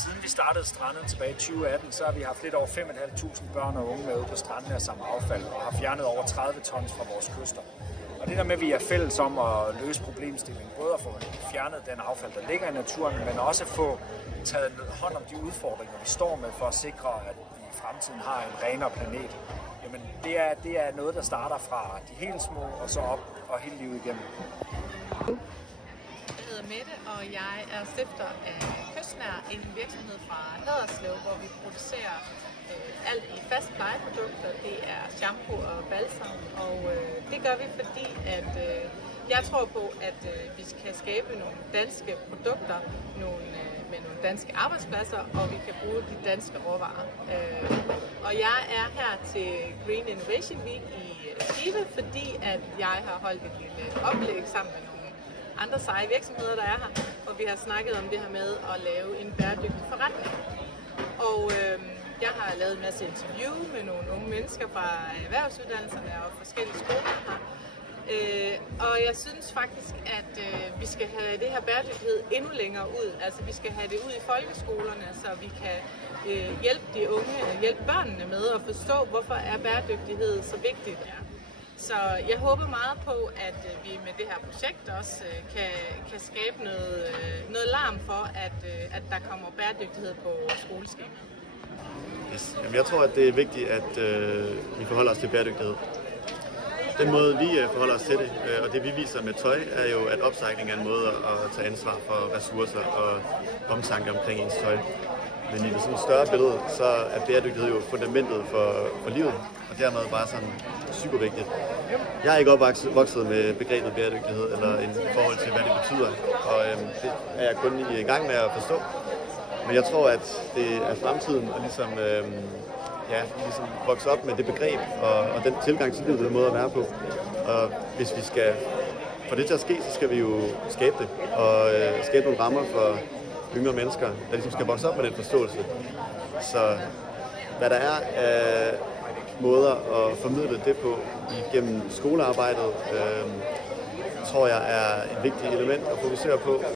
Siden vi startede Strandet tilbage i 2018, så har vi haft lidt over 5.500 børn og unge med ude på strandene og samle affald, og har fjernet over 30 tons fra vores kyster. Og det der med, at vi er fælles om at løse problemstillingen, både at få fjernet den affald, der ligger i naturen, men også at få taget hånd om de udfordringer, vi står med, for at sikre, at vi i fremtiden har en renere planet. Jamen, det er noget, der starter fra de helt små og så op og hele livet igennem. Jeg hedder Mette, og jeg er stifter af Kystnær, en virksomhed fra Haderslev, hvor vi producerer alt i fast plejeprodukter. Det er shampoo og balsam, og det gør vi, fordi at jeg tror på, at vi skal skabe nogle danske produkter, med nogle danske arbejdspladser, og vi kan bruge de danske råvarer. Og jeg er her til Green Innovation Week i Skive, fordi at jeg har holdt et lille oplæg sammen med nogle andre seje virksomheder, der er her, og vi har snakket om det her med at lave en bæredygtig forretning. Og jeg har lavet en masse interview med nogle unge mennesker fra erhvervsuddannelserne og forskellige skoler her. Og jeg synes faktisk, at vi skal have det her bæredygtighed endnu længere ud. Altså vi skal have det ud i folkeskolerne, så vi kan hjælpe børnene med at forstå, hvorfor er bæredygtighed så vigtigt. Så jeg håber meget på, at vi med det her projekt også kan skabe noget larm for, at der kommer bæredygtighed på skoleskemaet. Yes. Jamen, jeg tror, at det er vigtigt, at vi forholder os til bæredygtighed. Den måde, vi forholder os til det, og det vi viser med tøj, er jo, at upcycling er en måde at tage ansvar for ressourcer og omtanke omkring ens tøj. Men i det sådan større billede, så er bæredygtighed jo fundamentet for livet, og dermed bare sådan super vigtigt. Jeg er ikke opvokset med begrebet bæredygtighed, eller i forhold til, hvad det betyder, og det er jeg kun i gang med at forstå. Men jeg tror, at det er fremtiden at ligesom vokse op med det begreb og den tilgang til livet, den måde at være på. Og hvis vi skal få det til at ske, så skal vi jo skabe det, og skabe nogle rammer for yngre mennesker, der ligesom skal vokse op med den forståelse. Så hvad der er af måder at formidle det på igennem skolearbejdet, tror jeg er et vigtigt element at fokusere på.